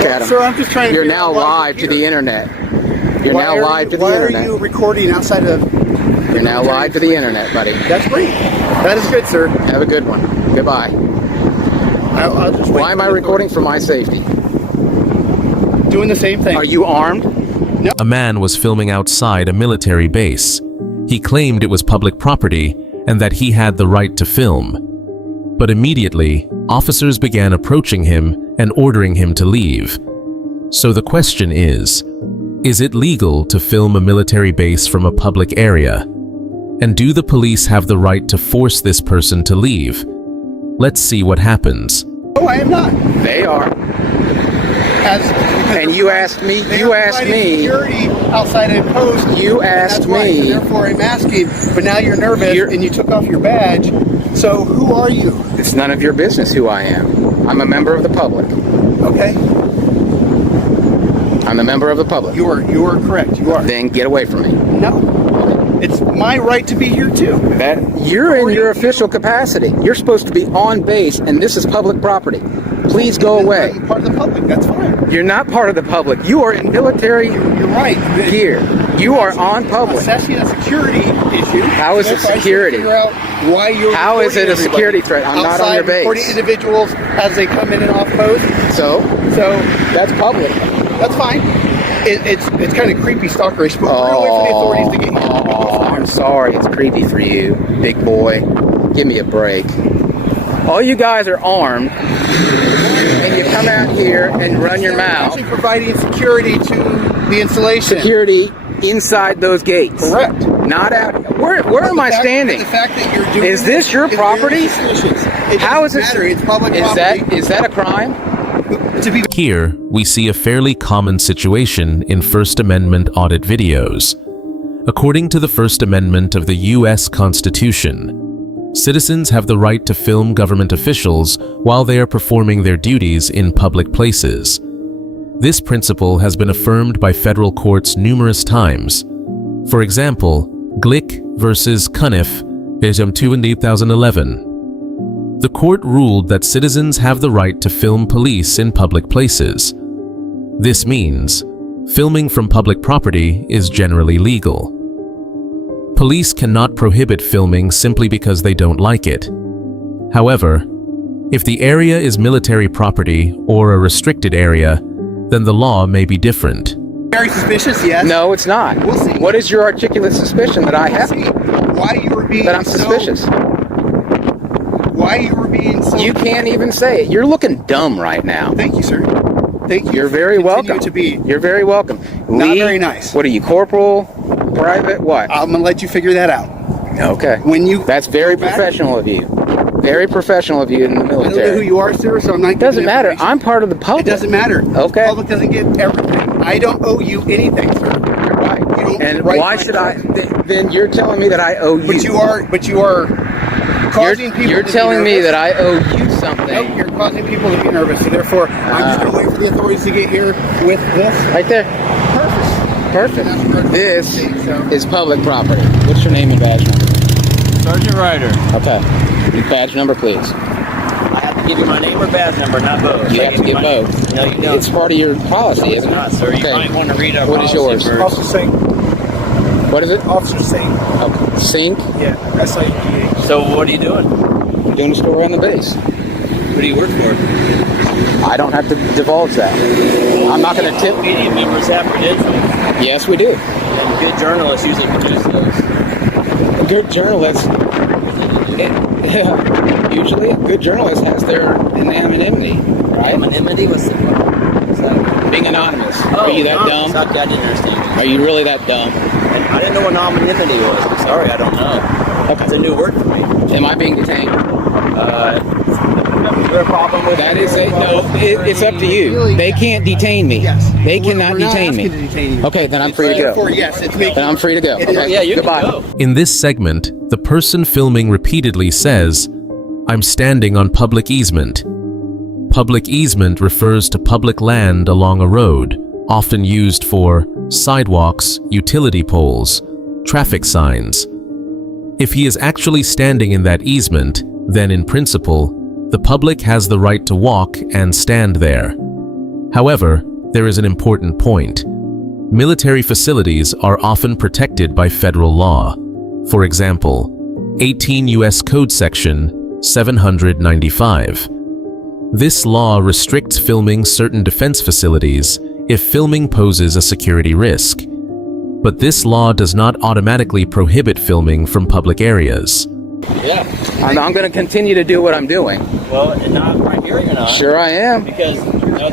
Sir, I'm just trying to. You're figure now out why live you're to the here. internet. You're Why now are live you- to the Why internet. are you recording outside of? You're now live to the internet, buddy. That's great. That is good, sir. Have a good one. Goodbye. I'll just wait Why am for I the recording for my safety? authorities. Doing the same thing. Are you armed? A man was filming outside a military base. He claimed it was public property and that he had the right to film. But immediately, officers began approaching him and ordering him to leave. So the question is it legal to film a military base from a public area? And do the police have the right to force this person to leave? Let's see what happens. Oh, I am not. They are. And you asked me. You asked me. Security outside a post. You and asked that's why, me. so therefore, I'm asking. But now you're nervous and you took off your badge. So who are you? It's none of your business who I am. I'm a member of the public. Okay. I'm a member of the public. You are correct. You are. Then get away from me. No. It's my right to be here too. That you're in your official capacity. You're supposed to be on base, and this is public property. Please go away. I'm part of the public. That's fine. You're not part of the public. You are in military You're right. gear. You are on public. Assessing a security issue. How is it Therefore, I should security? figure out why you're How is it a recording security everybody. threat? I'm not on Outside your base. recording individuals as they come in and off post. So So that's public. that's fine. It's kind of creepy stalkerish, but we're gonna wait for the authorities to get here. I'm sorry. It's creepy for you, big boy. Give me a break. All you guys are armed, and you come out here and run your They're mouth. actually providing security to the installation. Security inside those gates. Correct. Not out. Where am I standing? The fact that you're doing Is this your is property? very suspicious. It How doesn't is this? matter. It's public Is property. that a crime? To be Here, we see a fairly common situation in First Amendment audit videos. According to the First Amendment of the U.S. Constitution, citizens have the right to film government officials while they are performing their duties in public places. This principle has been affirmed by federal courts numerous times. For example, Glick versus Cuniff, 2011. The court ruled that citizens have the right to film police in public places. This means filming from public property is generally legal. Police cannot prohibit filming simply because they don't like it. However, if the area is military property or a restricted area, then the law may be different. very suspicious, yes. No, it's not. We'll see. What is your articulate suspicion that I have? See why you were being That I'm suspicious. Why you were being so. You can't even say it. You're looking dumb right now. Thank you, sir. Thank you. You're very Continue welcome. to be. You're very welcome. Not very nice. What are you, corporal, private, what? I'm gonna let you figure that out. Okay. When you. That's very go back- professional of you. Very professional of you in the I don't know who military. you are, sir, so I'm not. It doesn't giving matter. information. I'm part of the public. It doesn't matter. Okay. The public doesn't get everything. I don't owe you anything, sir. You're right. You don't And write why my should I? contract. Then you're telling me that I owe you. But you are causing people. You're to be telling me nervous. that I owe you something. No, you're causing people to be nervous. So therefore, I'm just gonna wait for the authorities to get here with this. Right there. Perfect. This is public property. What's your name and badge number? Sergeant Ryder. Okay. Your badge number, please. I have to give you my name or badge number, not both. You I have to give give my name. both. No, you don't. It's part of your policy, No, it's isn't not, it? sir. You might want to read our What is policy yours? first. Officer Sink. What is it? Officer Sink. Okay. Sync. Yeah, S-I-N-K-H. So what are you doing? Doing a story on the base. Who do you work for? I don't have to divulge that. I'm not going to tip. Media members have credentials, Yes, we do. and good journalists usually produce those. A good journalist, usually a good journalist has their anonymity, right? Anonymity? What's that? Being anonymous. Oh, Are you that anonymous. dumb? Okay, I didn't understand. Are you really that dumb? I didn't know what anonymity was. I'm sorry, I don't know. That's a new word for me. Am I being detained? Is there a problem with That is a no. It's up to you. They can't detain me. Yes. They We're cannot not detain asking me. to detain you. Okay, then I'm free to Therefore, go. yes, it's making. Then I'm free to go. It is- Okay. Yeah, you Goodbye. can go. In this segment, the person filming repeatedly says, "I'm standing on public easement." Public easement refers to public land along a road, often used for sidewalks, utility poles, traffic signs. If he is actually standing in that easement, then in principle, the public has the right to walk and stand there. However, there is an important point. Military facilities are often protected by federal law. For example, 18 U.S. Code Section 795. This law restricts filming certain defense facilities if filming poses a security risk. But this law does not automatically prohibit filming from public areas. Yeah. I'm going to continue to do what I'm doing. Well, not right here, you're not. Sure I am. Because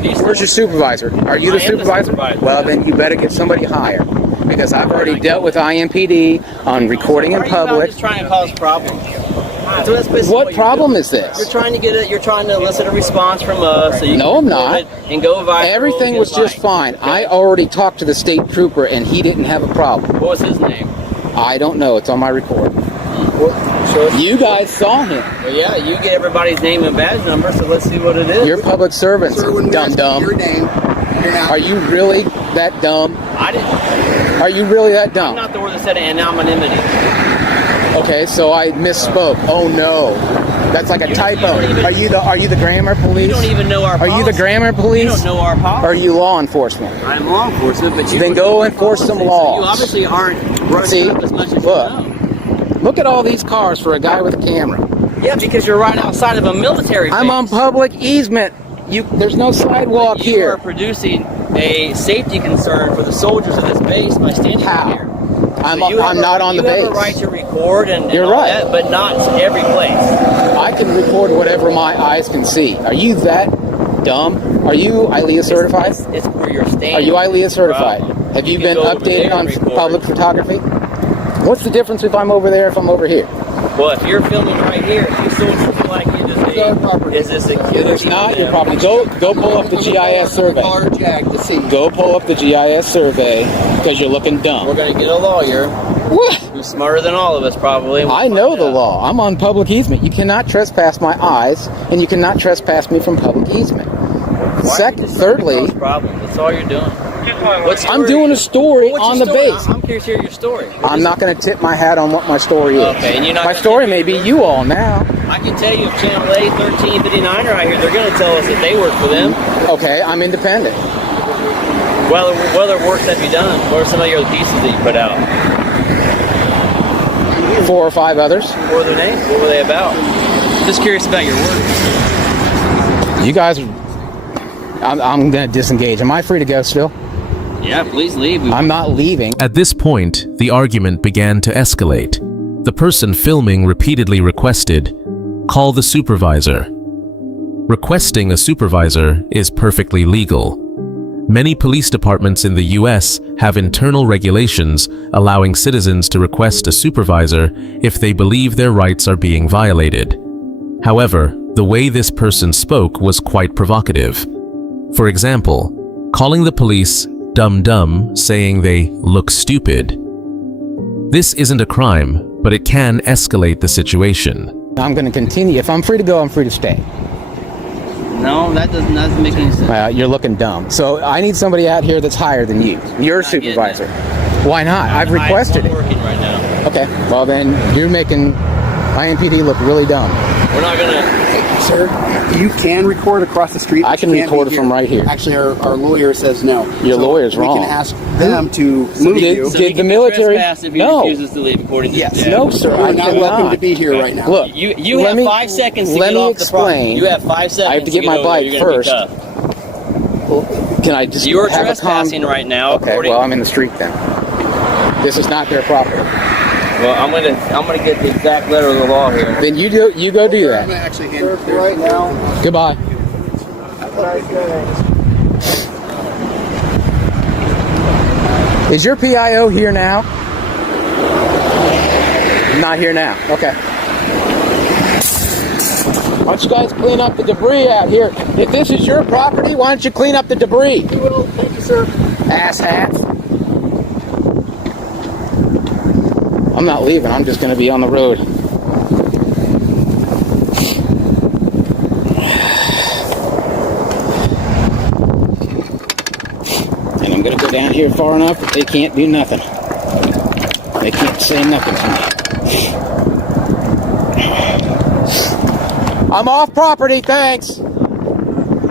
these. Where's your supervisor? Are you the I am the supervisor? supervisor. Well, then you better get somebody higher. Because I've already dealt with IMPD on recording in Are you not public. just trying to cause problems? That's basically What you're problem doing. is this? You're trying to get it. You're trying to elicit a response from us. So you No, can I'm record not. it and go viral. Everything get was a just like. fine. Okay. I already talked to the state trooper and he didn't have a problem. What was his name? I don't know. It's on my report. So You guys saw him. well, yeah, you get everybody's name and badge number. So let's see what it is. You're public servants, Sir, when we ask dum-dum. your name, you're not. Are you really that dumb? I didn't. Are you really that I'm dumb? not the word that said anonymity. Okay, so I misspoke. Oh no, that's like a typo. you don't even- Are you the grammar police? You don't even know our Are you the policy. grammar You police? don't know our policy. Are you law enforcement? I'm law enforcement, but you Then don't go know our enforce some policy. So laws. you obviously aren't brushing See? up as much as Look. you know. Look at all these cars for a guy with a camera. Yeah, because you're right outside of a military base. I'm on public easement. There's no sidewalk You here. are producing a safety concern for the soldiers of this base by standing How? here. I'm So you have not on the You have base. a right to record and You're all right. that, but not every place. I can record whatever my eyes can see. Are you that dumb? Are you ILEA certified? It's where you're standing. Are you ILEA certified? Problem. Have you can been go over there updated and on record. public photography? What's the difference if I'm over there if I'm over here? Well, if you're filming right here, you soldiers feel like it is a security. It's not for your them. property. Go pull up the GIS survey. Car jag to see. Go pull up the GIS survey because you're looking We're dumb. going to get a lawyer What? who's smarter than all of us, probably. and we'll I know find the out. law. I'm on public easement. You cannot trespass my eyes, and you cannot trespass me from public easement. Why are you just trying to cause problems? That's all you're doing. What story I'm doing a story What's on your the story? base. I'm curious to hear your story. I'm not going to tip my hat on what my story is. Okay, and you're not My gonna story tip may be you all now. I can tell you if Channel A 1359 are out here, they're going to tell us that they work for them. Okay, I'm independent. Well, what other work that be done? What are some of your other pieces that you put out? 4 or 5 others. What were their names? What were they about? Just curious about your work. You guys, I'm going to disengage. Am I free to go still? Yeah, please leave. I'm not leaving. At this point, the argument began to escalate. The person filming repeatedly requested, "Call the supervisor." Requesting a supervisor is perfectly legal. Many police departments in the US have internal regulations allowing citizens to request a supervisor if they believe their rights are being violated. However, the way this person spoke was quite provocative. For example, calling the police dumb, saying they look stupid. This isn't a crime, but it can escalate the situation. I'm going to continue. If I'm free to go, I'm free to stay. No, that doesn't make any sense. You're looking dumb. So I need somebody out here that's higher than you. You're a Not getting supervisor. Why not? I've requested I'm it. working right now. Okay, well then you're making IMPD look really dumb. We're not going to... Hey, sir, you can record across the street. I but can you can't record be it from right here. Actually, our lawyer says no. Your lawyer's wrong. We can ask them to move did- you. did- the military- If he No. refuses to leave according to Yes. the No, sir, You're I not cannot. welcome to be here right now. Look, You let have me- 5 seconds to let get me off the property. explain. You have 5 seconds I have to get my over there. bike You're gonna be first. cuffed. Can I just You are have a trespassing right now. Okay, according- well I'm in the street then. This is not their property. Well, I'm gonna get the exact letter of the law here. Then you go do I'm that. going to actually hand it right now. Goodbye. Is your PIO here now? Not here now. Okay. Why don't you guys clean up the debris out here? If this is your property, why don't you clean up the debris? We will. Thank you, sir. Ass hats. I'm not leaving. I'm just going to be on the road. And I'm going to go down here far enough that they can't do nothing. They can't say nothing to me. I'm off property, thanks.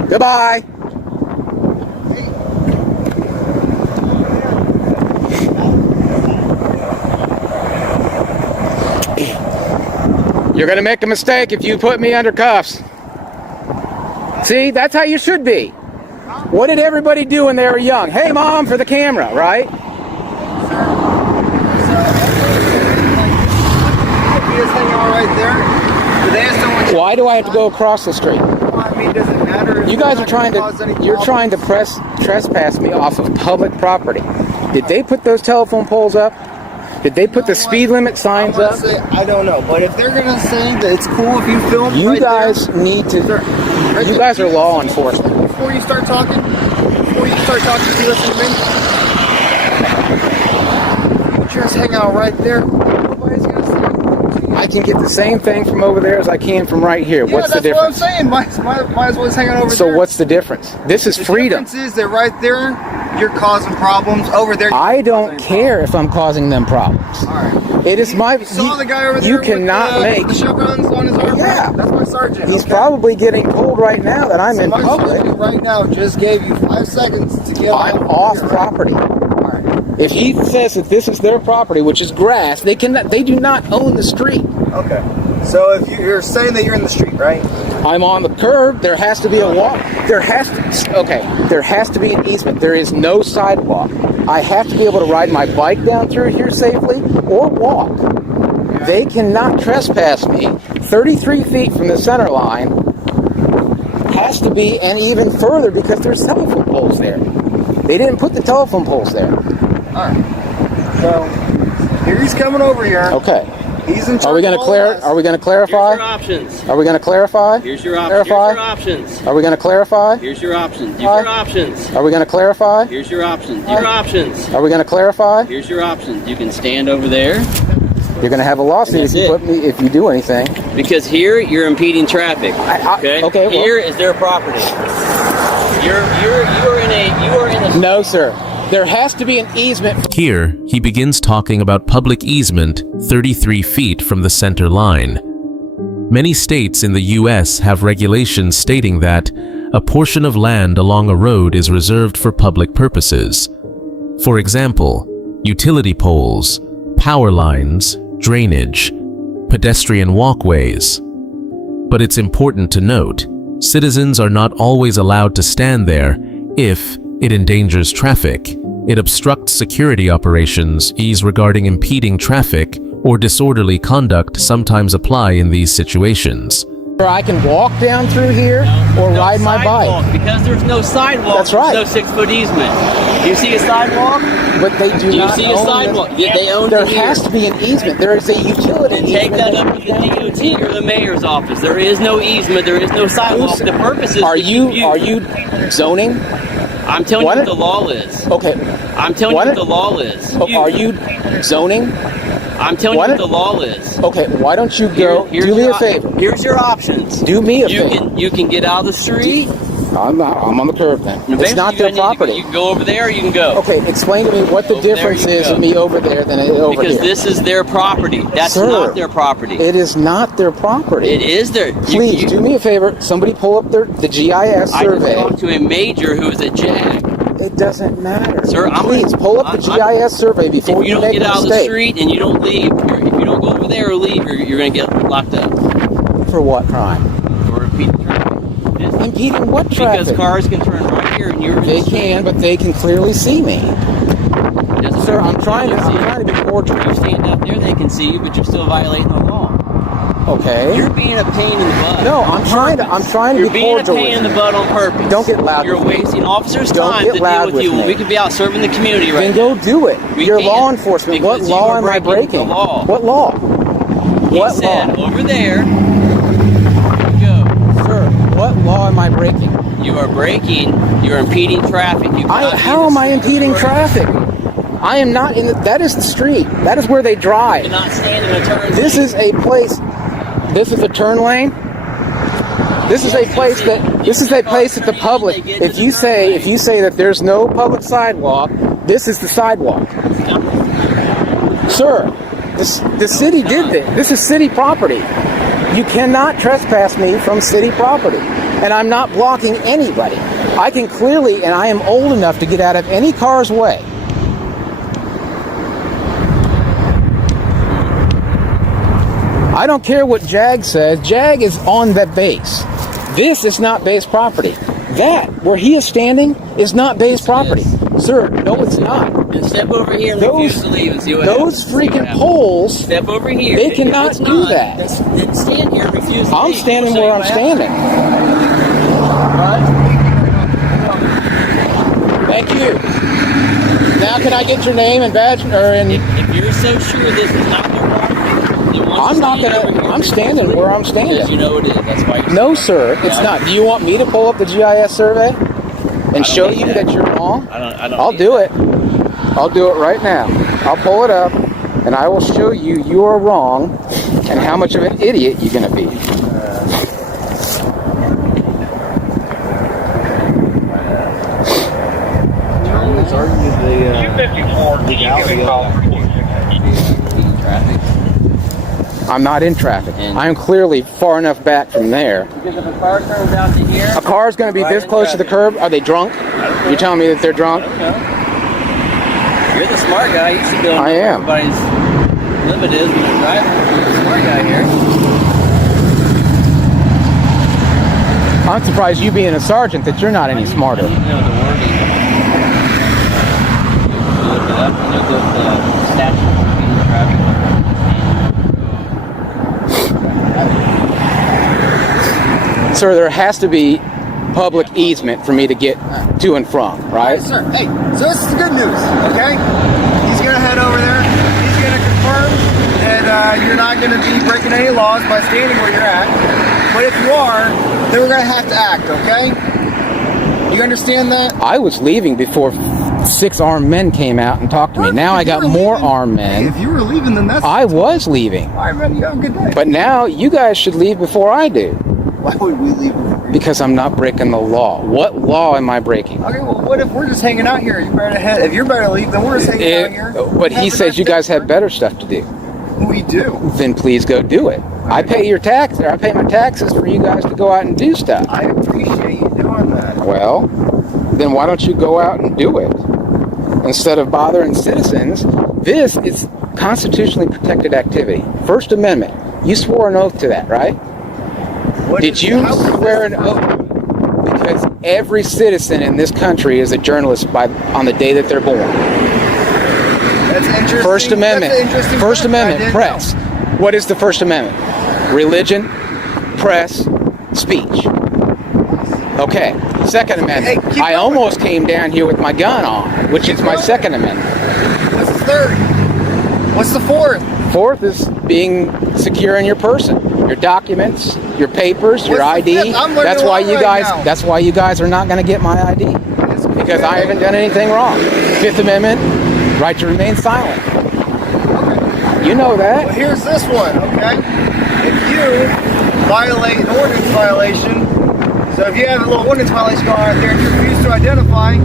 Goodbye. You're gonna make a mistake if you put me under cuffs. See, that's how you should be. What did everybody do when they were young? Hey, Mom, for the camera, right? You just hang out right there. But they just don't want you. Why do I have to go across the street? I mean, does it matter? You guys are trying to, you're trying to trespass me off of public property. Did they put those telephone poles up? Did they put the speed limit signs up? I don't know, but if they're gonna say that it's cool if you film, You right guys there, need to, right you there. guys are law enforcement. Before you start talking, do you listen to me? Just hang out right there. Nobody's gonna say anything. I can get the same thing from over there as I can from right here. Yeah, What's the that's what I'm difference? saying. Might as well just hang out over there. So what's the difference? This is freedom. The difference is that right there, you're causing problems. Over there, I don't care if I'm causing them problems. All right. It is my. You saw the guy over there. You cannot make. the shotguns on his arm. Yeah. That's my sergeant. He's okay? probably getting told right now that I'm in My public. sergeant right now just gave you 5 seconds to get I'm off property. All right. If he says that this is their property, which is grass, they cannot. They do not own the street. Okay. So if you're saying that you're in the street, right? I'm on the curb. There has to be a walk. There has to. Okay. There has to be an easement. There is no sidewalk. I have to be able to ride my bike down through here safely or walk. They cannot trespass me 33 feet from the center line. Has to be, and even further because there's telephone poles there. They didn't put the telephone poles there. All right. So here he's coming over here. Okay. He's in charge. Are we going to Are we going to clarify? Here's your options. Are we going to clarify? Here's your options. Clarify? Here's your options. Are we going to clarify? Here's your options. Hi. Your options. Are we going to clarify? Here's your options. Your options. Are we going to clarify? Here's your options. You can stand over there You're going to have a lawsuit if That's you it. put me if you do anything. because here you're impeding traffic. Okay. okay, well- Here is their property. You are in a. No, sir. There has to be an easement. Here, he begins talking about public easement 33 feet from the center line. Many states in the US have regulations stating that a portion of land along a road is reserved for public purposes. For example, utility poles, power lines, drainage, pedestrian walkways. But it's important to note, citizens are not always allowed to stand there if it endangers traffic, it obstructs security operations, ease regarding impeding traffic, or disorderly conduct sometimes apply in these situations. Or I can walk down through here or No ride my sidewalk, bike. because there's no sidewalk. That's right. There's no 6-foot easement. Do you see a sidewalk? But they do Do you not see a own sidewalk? this. Yeah, they own There it here. has to be an easement. There is a utility Then take easement. that up to the DOT or the mayor's office. There is no easement. There is no sidewalk. The purpose is Are to you keep are you zoning? I'm telling you What? what the law is. Okay. I'm telling you What? what the law is. Are you zoning? I'm telling What? you what the law is. Okay. Why don't you go? Here's Do me your a favor. Here's your options. Do me a favor. You can get out of the street. I'm on the curb then. It's Eventually not you're their gonna need to go- property. You can go over there or you can go. Okay. Explain to me what the Over there difference you is go. of me over there than over Because here. this is their property. That's Sir, not their property. It is not their property. It is their. Please do me a favor. Somebody pull up the GIS I just survey. talked to a major who is a jack. It doesn't matter. Sir, I'm Please gonna- pull up the I'm- GIS survey before If you don't make get a out of the mistake. street and you don't leave, if you don't go over there or leave, you're going to get locked up For what crime? for impeding traffic. Impeding what Because traffic? cars can turn right here and you're in They the street. can, but they can clearly see me. Doesn't Sir, matter. I'm trying to They be cordial. You stand up there, they can see you, but you're still violating the law. Okay. You're being a pain in the butt. No, I'm trying to You're be being a cordial. pain in the butt on purpose. Don't get loud You're with me. wasting officers' Don't time get to loud deal with with you. me. We could be out serving the community right Then now. go do it. We You're can't, law enforcement. What because you law are am I breaking? the law. What law? He What said law? over there. Go. Sir, what law am I breaking? You are breaking. You're impeding traffic. You cannot be How in am the I street. impeding traffic? I am not in the. That is the street. That is where they You drive. cannot stand in a turn. This is a place. This is a turn lane. This is a place that the public. If you say that there's no public sidewalk, this is the sidewalk. Sir, the city did this. This is city property. You cannot trespass me from city property, and I'm not blocking anybody. I can clearly, and I am old enough to get out of any car's way. I don't care what JAG says. JAG is on the base. This is not base property. That, where he is standing, is not base property. Sir, no, it's not. And step over here and refuse to leave and see what Those happens. freaking poles, Step over here. they If cannot it's do not, that. Then stand here and refuse to I'm leave. standing We'll where show I'm you standing. Thank you. Now can I get your name and badge? If you're so sure this is not your property, then why I'm not gonna. I'm standing where I'm Because standing. you know it is. That's why you're No, standing. sir, it's not. Do you want me to pull up the GIS survey and show need you that. that you're wrong? I don't I'll need do that. it. I'll do it right now. I'll pull it up, and I will show you you are wrong, and how much of an idiot you're gonna be. I'm not in traffic. I'm clearly far enough back from there. Because if a car turns out to here, A car's going to be this close to the curb. Are they drunk? You're telling me that they're drunk? you're the smart guy. You should be able to I know am. what everybody's limit is when they're driving. You're the smart guy here. I'm surprised you being a sergeant that you're not any smarter. You know the wording. You look it up. You know the statute for speeding traffic. Sir, there has to be public easement for me to get to and from, right? Sir, hey, so this is the good news, okay? He's gonna head over there. He's gonna confirm that you're not gonna be breaking any laws by standing where you're at. But if you are, then we're gonna have to act, okay? You understand that? I was leaving before 6 armed men came out and talked to me. Now I got more armed Hey, men. if you were leaving, then that's... I was leaving. All right, man, you have a good day. But now you guys should leave before I do. Why would we leave? Because I'm not breaking the law. What law am I breaking? Okay, well, what if we're just hanging out here? You better head. If you're better to leave, then we're just hanging out here. But he says you guys have better stuff to do. We do. Then please go do it. I pay your tax, or I pay my taxes for you guys to go out and do stuff. I appreciate you doing that. Well, then why don't you go out and do it instead of bothering citizens? This is constitutionally protected activity. First Amendment. You swore an oath to that, right? Did you swear an oath? Because every citizen in this country is a journalist on the day that they're born. That's interesting. First Amendment. That's an interesting First fact. I Amendment. didn't Press. What is the First Amendment? Religion, press, speech. Okay. Second Amendment. Hey, keep I going. almost came down here with my gun on, which is my going. Second Amendment. know. What's the third? What's the fourth? Fourth is being secure in your person, your documents, your papers, your What's the ID. fifth? I'm learning That's a why lot you right guys. now. That's why you guys are not going to get my ID because I haven't done anything wrong. Fifth Amendment, right to remain silent. You know that. Well, here's this one, okay? If you violate an ordinance violation, so if you have a little ordinance violation going on out there and you refuse to identify,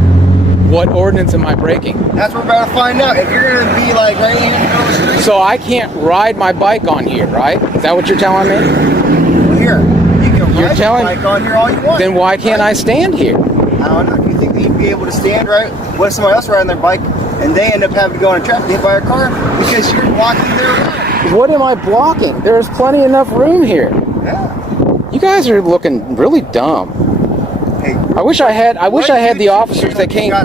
What ordinance am I breaking? that's what we're about to find out. If you're going to be like right here in the middle of the street, So I can't ride my bike on here, right? Is that what you're telling me? well, here, you can You're ride telling- your bike on here all you want. Then why can't I stand here? I don't know. Do you think that you'd be able to stand right with somebody else riding their bike and they end up having to go in traffic hit by a car because you're blocking their route? What am I blocking? There's plenty enough room here. Yeah. You guys are looking really dumb. Hey, I wish I had the officers that came. I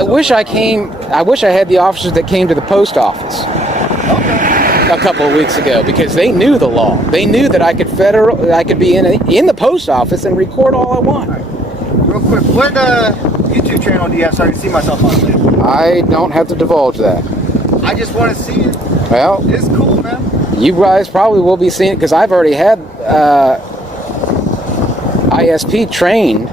I wish I had the officers that came to the post office Okay. a couple of weeks ago because they knew the law. They knew that I could be in the post office and record all I want. Real quick, what YouTube channel do you have so I can see myself on later? I don't have to divulge that. I just want to see it. Well, It's cool, man. you guys probably will be seeing it because I've already had ISP trained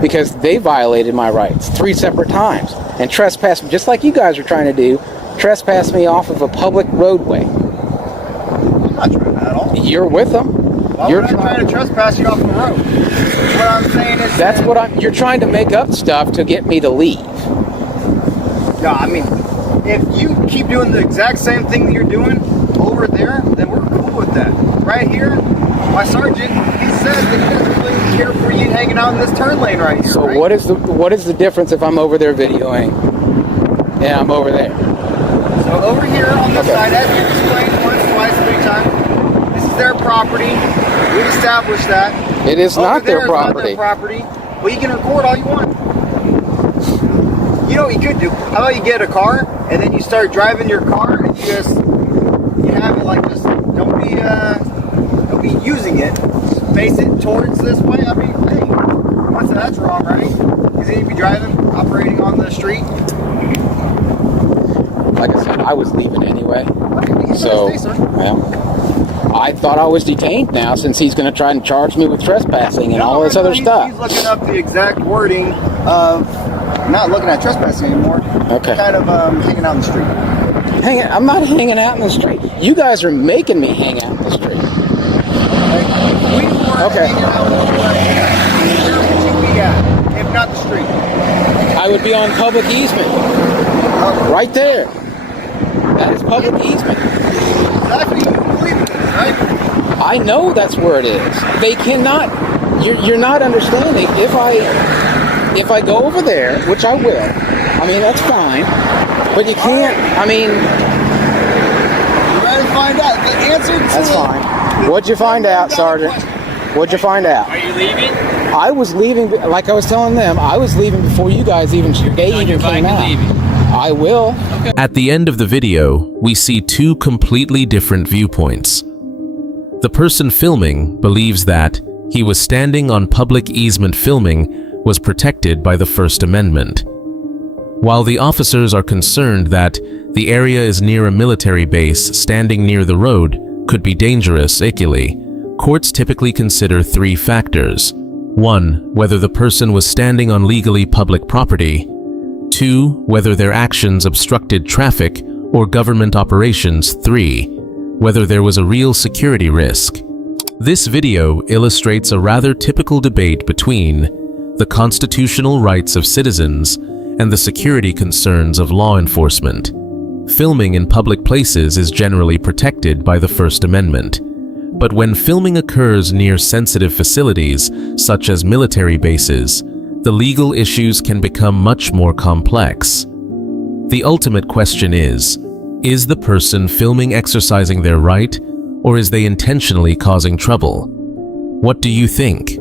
because they violated my rights 3 separate times and trespassed, just like you guys are trying to do, trespass me off of a public roadway. I'm not trying that at all. You're with them. Why would I try to trespass you off the road? What I'm saying is That's what you're trying to make up stuff to get me to leave. No, I mean, if you keep doing the exact same thing that you're doing over there, then we're cool with that. Right here, my sergeant, he said that he doesn't really care for you hanging out in this turn lane right here. So right? what is the difference if I'm over there videoing and I'm over there? So over here on this Okay. side, as you explained once, twice, 3 times, their property. We've established that. It is Over not there their is not property. their property. Well, you can record all you want. You know what you could do? How about you get a car and then you start driving your car and you have it like just don't be using it. Just face it towards this way. I mean, hey, that's wrong, right? Because then you'd be driving, operating on the street. Like I said, I was leaving anyway. Okay, So, stay, sir. well, I thought I was detained now since he's going to try and charge me with trespassing and all this other stuff. He's looking up the exact wording of not looking at trespassing anymore. Okay. Kind of hanging out in the street. I'm not hanging out in the street. You guys are making me hang out in the street. We were Okay. hanging out where would you be at, if not the street? I would be on public easement. Right there. That is public easement. Exactly. You believe it is, right? I know that's where it is. They cannot. You're not understanding. If I go over there, which I will, I mean that's fine. But you can't. I mean, You ready to find out the answer to that's fine. What'd you find out, Sergeant? What'd you find out? Are you leaving? I was leaving, like I was telling them, I was leaving before you guys even On even your bike came and out. leaving. I will. At the end of the video, we see two completely different viewpoints. The person filming believes that he was standing on public easement filming was protected by the First Amendment, while the officers are concerned that the area is near a military base. Standing near the road could be dangerous. Equally, courts typically consider three factors. 1. Whether the person was standing on legally public property. 2. Whether their actions obstructed traffic or government operations. 3. Whether there was a real security risk. This video illustrates a rather typical debate between the constitutional rights of citizens and the security concerns of law enforcement. Filming in public places is generally protected by the First Amendment. But when filming occurs near sensitive facilities, such as military bases, the legal issues can become much more complex. The ultimate question is the person filming exercising their right, or is they intentionally causing trouble? What do you think?